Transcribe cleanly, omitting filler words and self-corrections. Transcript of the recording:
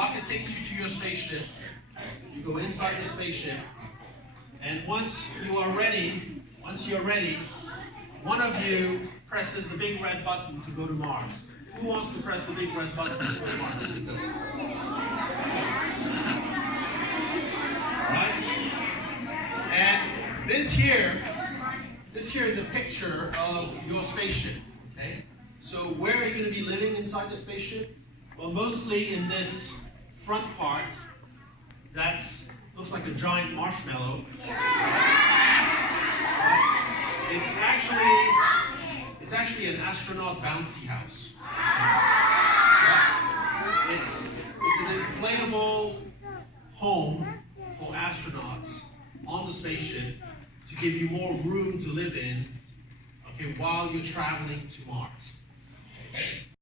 rocket takes you to your spaceship. You go inside the spaceship, and once you're ready, one of you presses the big red button to go to Mars. Who wants to press the big red button to go to Mars? Right? And this here is a picture of your spaceship. Okay? So where are you going to be living inside the spaceship? Well, mostly in this front part. Looks like a giant marshmallow. It's actually an astronaut bouncy house. It's an inflatable home for astronauts on the spaceship to give you more room to live in, okay, while you're traveling to Mars.